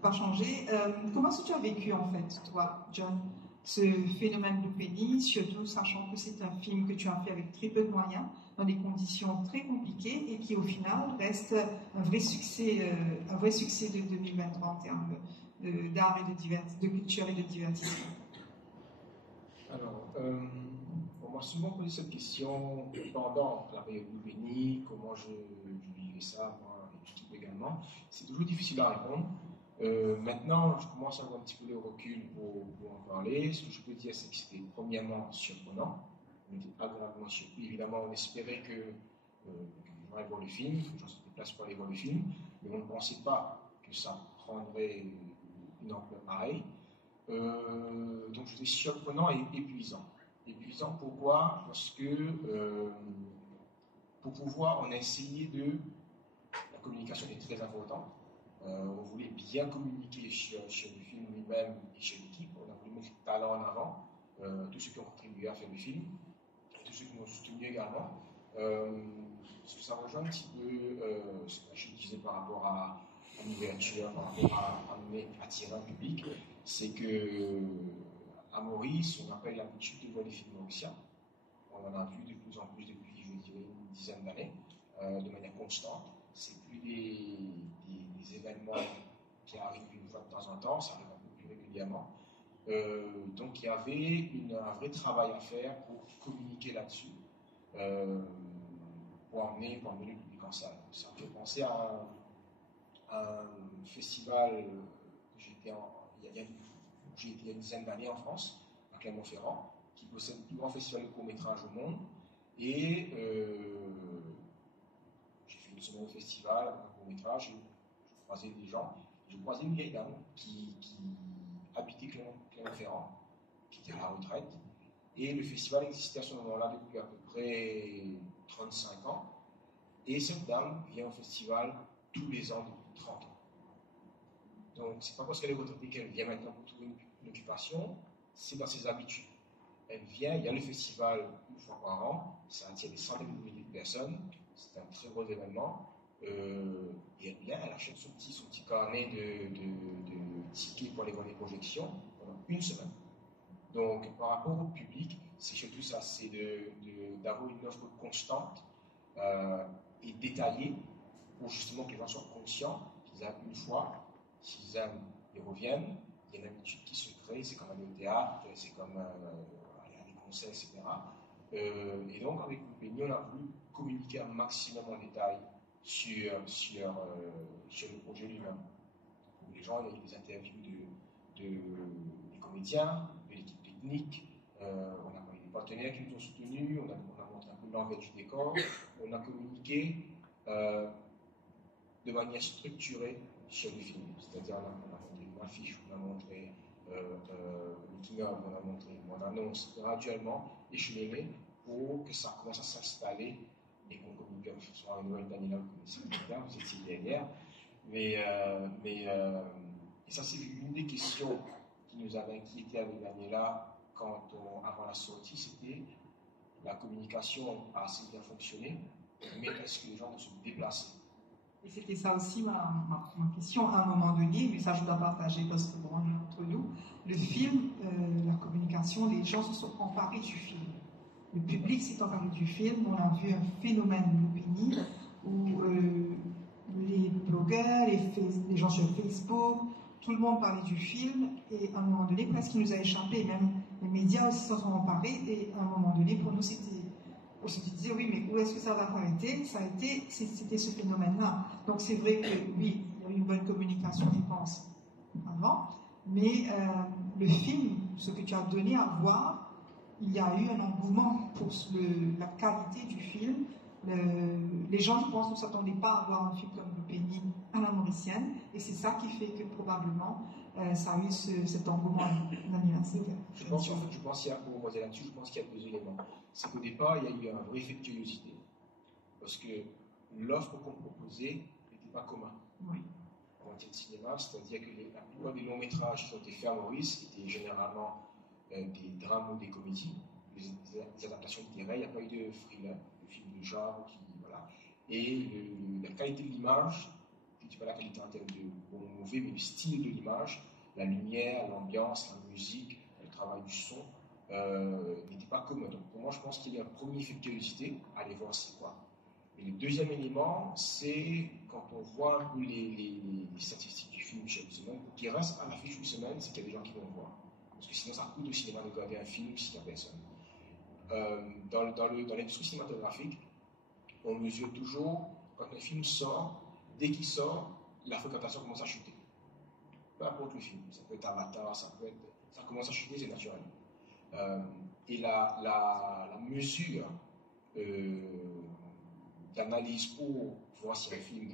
pas changé. Comment est-ce que tu as vécu en fait, toi, John, ce phénomène Blue Penny, surtout sachant que c'est un film que tu as fait avec très peu de moyens, dans des conditions très compliquées, et qui au final reste un vrai succès de 2023 en termes d'art et de culture et de divertissement? Alors, on m'a souvent posé cette question pendant la période Blue Penny, comment je vivais ça, moi et l'équipe également. C'est toujours difficile à répondre. Maintenant, je commence à avoir un petit peu de recul pour en parler. Ce que je peux dire, c'est que c'était premièrement surprenant. On était agréablement surpris. Évidemment, on espérait que les gens allaient voir le film, que les gens se déplacent pour aller voir le film, mais on ne pensait pas que ça prendrait une ampleur pareille. Donc c'était surprenant et épuisant. Épuisant pourquoi? Parce que pour pouvoir, on a essayé la communication est très importante. On voulait bien communiquer sur le film lui-même et sur l'équipe. On a voulu mettre le talent en avant, tous ceux qui ont contribué à faire le film, tous ceux qui m'ont soutenu également. Parce que ça rejoint un petit peu ce que je disais par rapport à l'ouverture, par rapport à attirer un public. C'est que à Maurice, on n'a pas eu l'habitude de voir les films mauriciens. On en a vu de plus en plus depuis, je dirais, une dizaine d'années, de manière constante. C'est plus des événements qui arrivent une fois de temps en temps, ça arrive un peu plus régulièrement. Donc il y avait un vrai travail à faire pour communiquer là-dessus, pour emmener le public en salle. Ça me fait penser à un festival que j'ai été il y a une dizaine d'années en France, à Clermont-Ferrand, qui possède le plus grand festival de court-métrage au monde. Et j'ai fait une semaine au festival métrage, je croisais des gens. Je croisais une vieille dame qui habitait Clermont-Ferrand, qui était à la retraite. Et le festival existait à ce moment-là depuis à peu près 35 ans. Et cette dame vient au festival tous les ans depuis 30 ans. Donc, c'est pas parce qu'elle est retraitée qu'elle vient maintenant pour trouver une occupation, c'est dans ses habitudes. Elle vient, il y a le festival une fois par an, ça attire des centaines de milliers de personnes, c'est un très gros événement. Et elle vient, elle achète son petit carnet de tickets pour aller voir les projections pendant une semaine. Donc, par rapport au public, c'est surtout ça, c'est d'avoir une offre constante et détaillée pour justement que les gens soient conscients qu'ils aiment une fois, s'ils aiment, ils reviennent. Il y a une habitude qui se crée, c'est comme aller au théâtre, c'est comme aller à des concerts, etc. Et donc, avec Loupéni, on a voulu communiquer un maximum en détail sur le projet lui-même. Les gens, il y a eu des interviews des comédiens, de l'équipe technique, on a parlé des partenaires qui nous ont soutenus, on a montré un peu l'envers du décor, on a communiqué de manière structurée sur le film. C'est-à-dire, on a montré une affiche, on a montré le making-of, on a montré une annonce graduellement, échelonnée, pour que ça commence à s'installer et qu'on communique avec une nouvelle Daniela, vous connaissez bien, vous étiez derrière. Et ça, c'est une des questions qui nous avait inquiété avec Daniela avant la sortie, c'était la communication a assez bien fonctionné, mais est-ce que les gens vont se déplacer? Et c'était ça aussi ma question à un moment donné, mais ça je dois partager parce que bon, entre nous, le film, la communication, les gens se sont emparés du film. Le public s'est emparé du film, on a vu un phénomène Loupéni où les blogueurs, les gens sur Facebook, tout le monde parlait du film et à un moment donné, presque il nous a échappé, même les médias aussi s'en sont emparés et à un moment donné, pour nous, on se disait oui, mais où est-ce que ça va s'arrêter? C'était ce phénomène-là. Donc c'est vrai que oui, il y a eu une bonne communication, je pense, avant, mais le film, ce que tu as donné à voir, il y a eu un engouement pour la qualité du film. Les gens, je pense, ne s'attendaient pas à voir un film comme Loupéni à la Mauricienne, et c'est ça qui fait que probablement ça a eu cet engouement l'anniversaire. Je pense qu'il y a, pour reposer là-dessus, je pense qu'il y a deux éléments. C'est qu'au départ, il y a eu un vrai effet de curiosité, parce que l'offre qu'on proposait n'était pas commun. Oui. En matière de cinéma, c'est-à-dire que la plupart des longs métrages qui ont été faits à Maurice étaient généralement des drames ou des comédies, des adaptations littéraires. Il n'y a pas eu de thriller, de film de genre, voilà. Et la qualité de l'image, je ne dis pas la qualité en termes de bon ou mauvais, mais le style de l'image, la lumière, l'ambiance, la musique, le travail du son, n'était pas commun. Donc pour moi, je pense qu'il y a un premier effet de curiosité, aller voir c'est quoi. Et le deuxième élément, c'est quand on voit un peu les statistiques du film chaque semaine, pour qu'il reste à l'affiche une semaine, c'est qu'il y a des gens qui vont le voir. Parce que sinon, ça coûte au cinéma de regarder un film s'il n'y a personne. Dans l'industrie cinématographique, on mesure toujours, quand un film sort, dès qu'il sort, la fréquentation commence à chuter. Peu importe le film, ça peut être Avatar, ça commence à chuter, c'est naturel. Et la mesure d'analyse pour voir si un film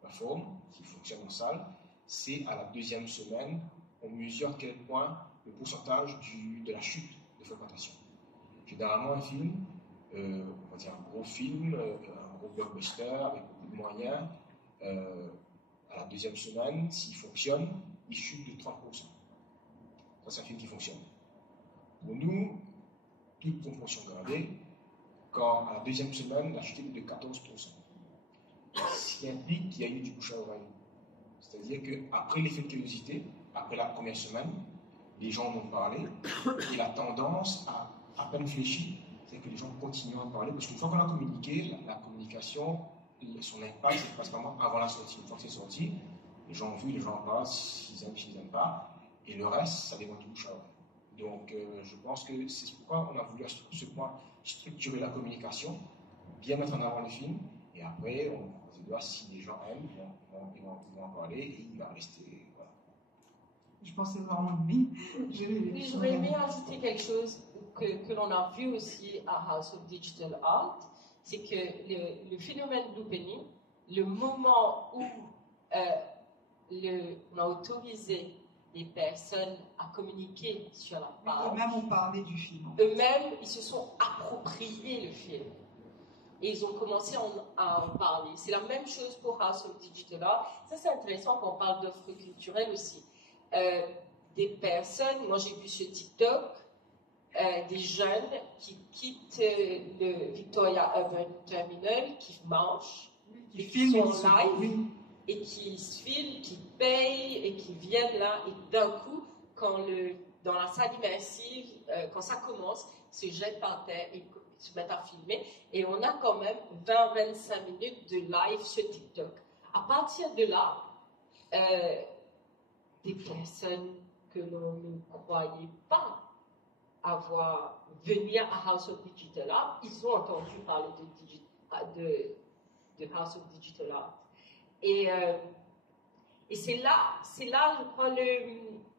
performe, s'il fonctionne en salle, c'est à la deuxième semaine, on mesure à quel point le pourcentage de la chute de fréquentation. Généralement, un film, on va dire un gros film, un gros blockbuster avec beaucoup de moyens, à la deuxième semaine, s'il fonctionne, il chute de 30%. Ça, c'est un film qui fonctionne. Pour nous, toute proportion gardée, quand à la deuxième semaine, la chute est de 14%. Ce qui implique qu'il y a eu du bouche à oreille. C'est-à-dire qu'après l'effet de curiosité, après la première semaine, les gens en ont parlé, et la tendance a à peine fléchi, c'est que les gens continuent à en parler, parce qu'une fois qu'on a communiqué, la communication, son impact, c'est principalement avant la sortie. Une fois que c'est sorti, les gens ont vu, les gens en parlent, s'ils aiment, s'ils n'aiment pas, et le reste, ça dépend du bouche à oreille. Donc, je pense que c'est pourquoi on a voulu à ce point structurer la communication, bien mettre en avant le film, et après, on se doit, si les gens aiment, ils vont en parler, et il va rester. Voilà. Je pense que c'est vraiment oui. J'aurais aimé ajouter quelque chose que l'on a vu aussi à House of Digital Art, c'est que le phénomène Loupéni le moment où on a autorisé les personnes à communiquer sur la page, Eux-mêmes ont parlé du film. eux-mêmes, ils se sont appropriés le film. Et ils ont commencé à en parler. C'est la même chose pour House of Digital Art. Ça, c'est intéressant quand on parle d'offres culturelles aussi. Des personnes, moi j'ai vu sur TikTok, des jeunes qui quittent le Victoria Urban Terminal, qui marchent, Qui et qui filment, sont live, et qui se filment, qui payent, et qui viennent là, et d'un coup, dans la salle immersive, quand ça commence, ils se jettent par terre et se mettent à filmer, et on a quand même 20-25 minutes de live sur TikTok. À partir de là, des personnes que l'on ne croyait pas venir à House of Digital Art, ils ont entendu parler de House of Digital Art. Et c'est là, je crois,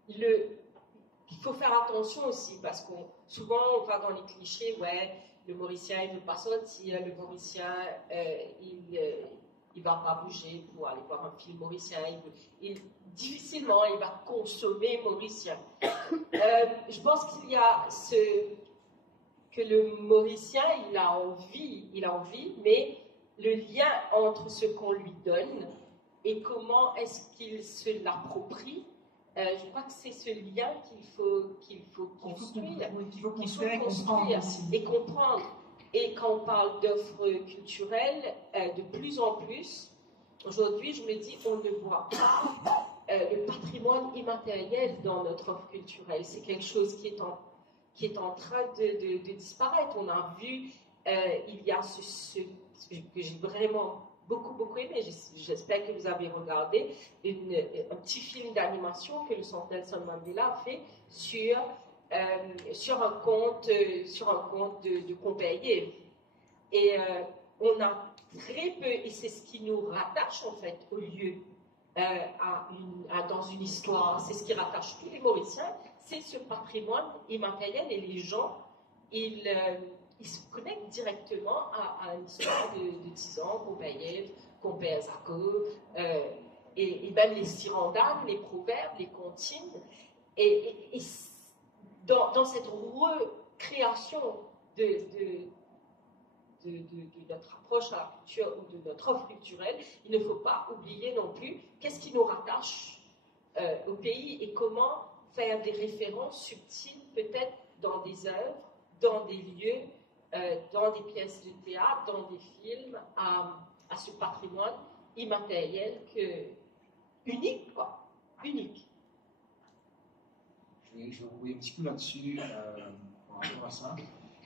il faut faire attention aussi, parce que souvent on va dans les clichés, ouais, le Mauricien il ne veut pas sortir, le Mauricien il va pas bouger pour aller voir un film mauricien, difficilement il va consommer mauricien. Je pense qu'il y a que le Mauricien il a envie, mais le lien entre ce qu'on lui donne et comment est-ce qu'il se l'approprie, je crois que c'est ce lien qu'il faut construire, et comprendre. Et quand on parle d'offres culturelles, de plus en plus, aujourd'hui, je me dis, on ne voit pas le patrimoine immatériel dans notre offre culturelle. C'est quelque chose qui est en train de disparaître. On a vu, il y a ce que j'ai vraiment beaucoup aimé, j'espère que vous avez regardé, un petit film d'animation que le Centre Nelson Mandela a fait sur un conte de Pompéi. Et on a très peu, et c'est ce qui nous rattache en fait au lieu, dans une histoire, c'est ce qui rattache tous les Mauriciens, c'est ce patrimoine immatériel, et les gens, ils se connectent directement à une histoire de 10 ans, Pompéi, Compère Zako, et même les cirandanes, les proverbes, les comptines, et dans cette recréation de notre approche à la culture ou de notre offre culturelle, il ne faut pas oublier non plus qu'est-ce qui nous rattache au pays et comment faire des références subtiles peut-être dans des œuvres, dans des lieux, dans des pièces de théâtre, dans des films, à ce patrimoine immatériel unique, quoi, unique. Je vais rebondir un petit peu là-dessus par rapport à ça.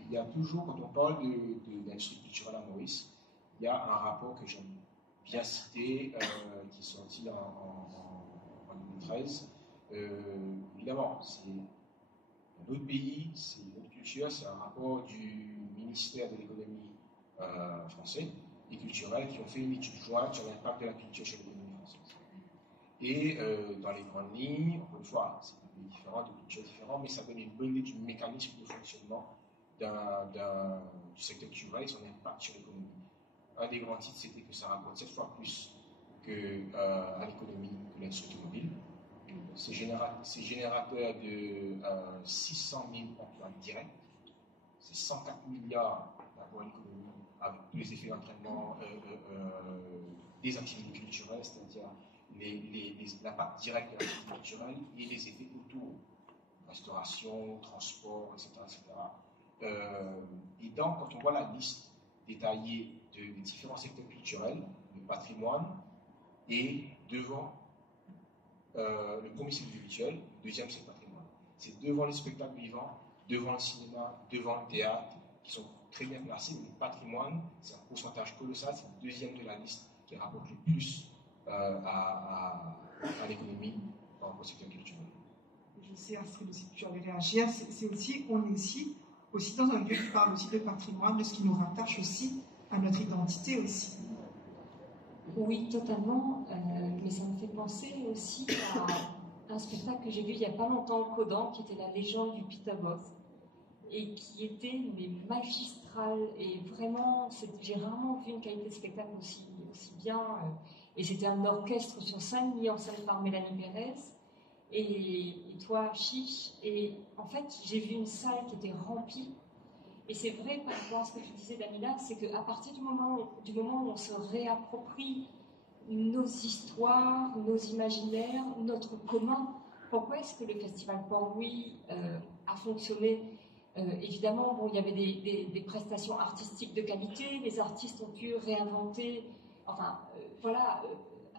Il y a toujours, quand on parle d'industrie culturelle à Maurice, il y a un rapport que j'aime bien citer, qui est sorti en 2013. Évidemment, c'est un autre pays, c'est une autre culture, c'est un rapport du ministère de l'économie français et culturel qui ont fait une étude jointe sur l'impact de la culture sur l'économie française. Et dans les grandes lignes, encore une fois, c'est des pays différents, de cultures différentes, mais ça donne une bonne idée du mécanisme de fonctionnement du secteur culturel et son impact sur l'économie. Un des grands titres, c'était que ça rapporte 7 fois plus à l'économie que l'industrie automobile. C'est générateur de 600 000 emplois directs. C'est 104 milliards d'apports à l'économie avec tous les effets d'entraînement des activités culturelles, c'est-à-dire l'impact direct de l'activité culturelle et les effets autour, restauration, transport, etc. Et donc, quand on voit la liste détaillée des différents secteurs culturels, le patrimoine est devant le premier c'est le visuel, le deuxième c'est le patrimoine. C'est devant les spectacles vivants, devant le cinéma, devant le théâtre, qui sont très bien placés, mais le patrimoine, c'est un pourcentage colossal, c'est le deuxième de la liste qui rapporte le plus à l'économie dans le secteur culturel. Je sais, Astrid, aussi que tu allais réagir. On est aussi dans un lieu qui parle aussi de patrimoine, de ce qui nous rattache aussi à notre identité aussi. Oui, totalement. Mais ça me fait penser aussi à un spectacle que j'ai vu il n'y a pas longtemps au Codan, qui était La légende du Pitaboth. et qui était mais magistrale. Et vraiment, j'ai rarement vu une qualité de spectacle aussi bien. Et c'était un orchestre sur scène, mis en scène par Mélanie Pérez et toi, Chiche. Et en fait, j'ai vu une salle qui était remplie. Et c'est vrai, par rapport à ce que tu disais, Damila, c'est qu'à partir du moment où on se réapproprie nos histoires, nos imaginaires, notre commun, pourquoi est-ce que le festival Port-Louis a fonctionné? Évidemment, bon, il y avait des prestations artistiques de qualité, les artistes ont pu réinventer,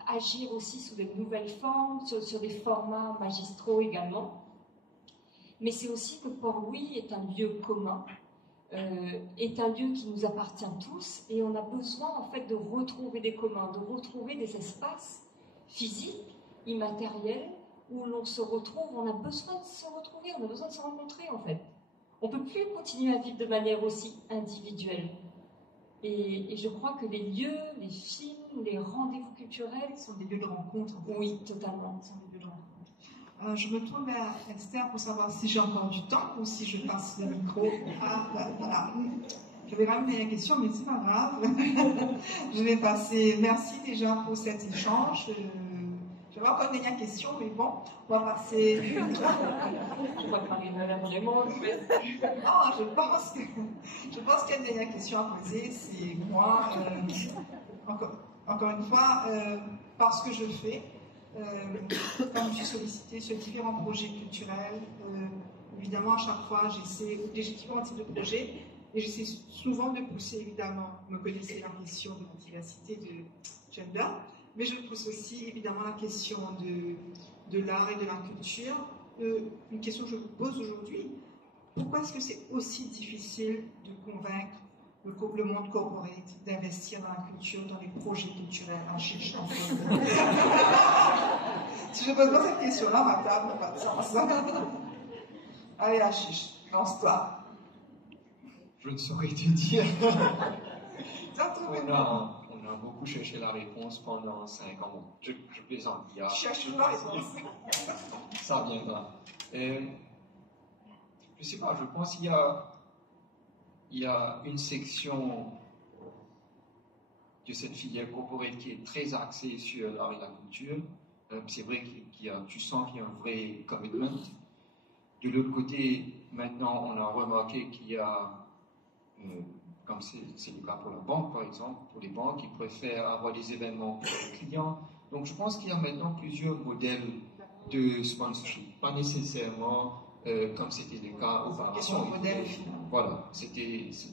agir aussi sous de nouvelles formes, sur des formats magistraux également. Mais c'est aussi que Port-Louis est un lieu commun, est un lieu qui nous appartient tous, et on a besoin en fait de retrouver des communs, de retrouver des espaces physiques, immatériels, où l'on se retrouve. On a besoin de se retrouver, on a besoin de se rencontrer en fait. On ne peut plus continuer à vivre de manière aussi individuelle. Et je crois que les lieux, les films, les rendez-vous culturels sont des lieux de rencontre. Oui, totalement. Sont des lieux de rencontre. Je me tourne vers Esther pour savoir si j'ai encore du temps ou si je passe le micro. Voilà. Je vais ramener la question, mais c'est pas grave. Je vais passer. Merci déjà pour cet échange. Je vais encore donner la question, mais bon, on va passer. Je pense qu'il y a une dernière question à poser. C'est moi, encore une fois, parce que je fais, quand je suis sollicitée sur différents projets culturels, évidemment, à chaque fois, j'essaie des différents types de projets, et j'essaie souvent de pousser, évidemment, vous me connaissez la question de la diversité de gender, mais je pousse aussi, évidemment, la question de l'art et de la culture. Une question que je vous pose aujourd'hui, pourquoi est-ce que c'est aussi difficile de convaincre le monde corporate d'investir dans la culture, dans les projets culturels en Chiche? Si je ne pose pas cette question-là, ma table n'a pas de sens. Allez, la Chiche, lance-toi. Je ne saurais te dire. On a beaucoup cherché la réponse pendant 5 ans. Je plaisante. Cherche la réponse. Ça viendra. Je ne sais pas, je pense qu'il y a une section de cette filière corporate qui est très axée sur l'art et la culture. C'est vrai tu sens qu'il y a un vrai commitment. De l'autre côté, maintenant, on a remarqué qu'il y a, comme c'est le cas pour la banque, par exemple, pour les banques, ils préfèrent avoir des événements pour les clients. Donc, je pense qu'il y a maintenant plusieurs modèles de sponsorship. Pas nécessairement comme c'était le cas auparavant. Voilà,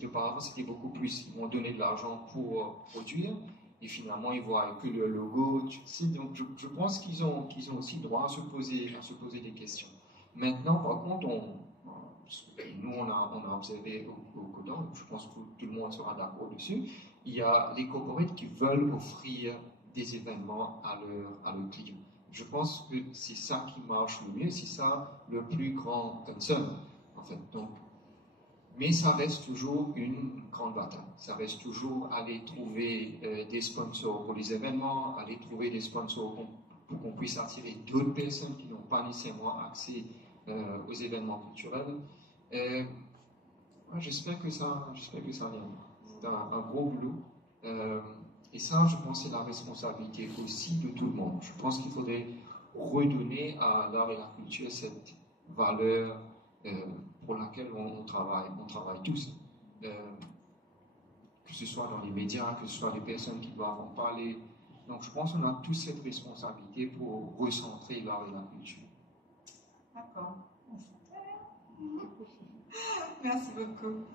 auparavant, c'était beaucoup plus. Ils m'ont donné de l'argent pour produire, et finalement, ils voient que le logo. Donc, je pense qu'ils ont aussi le droit à se poser des questions. Maintenant, par contre, nous, on a observé au Codan, je pense que tout le monde sera d'accord dessus, il y a les corporates qui veulent offrir des événements à leurs clients. Je pense que c'est ça qui marche le mieux, c'est ça le plus grand concern, en fait. Donc, mais ça reste toujours une grande bataille. Ça reste toujours aller trouver des sponsors pour les événements, aller trouver des sponsors pour qu'on puisse attirer d'autres personnes qui n'ont pas nécessairement accès aux événements culturels. J'espère que ça vient. C'est un gros boulot. Et ça, je pense, c'est la responsabilité aussi de tout le monde. Je pense qu'il faudrait redonner à l'art et la culture cette valeur pour laquelle on travaille tous. Que ce soit dans les médias, que ce soit les personnes qui doivent en parler. Donc, je pense qu'on a tous cette responsabilité pour recentrer l'art et la culture. D'accord. Merci beaucoup.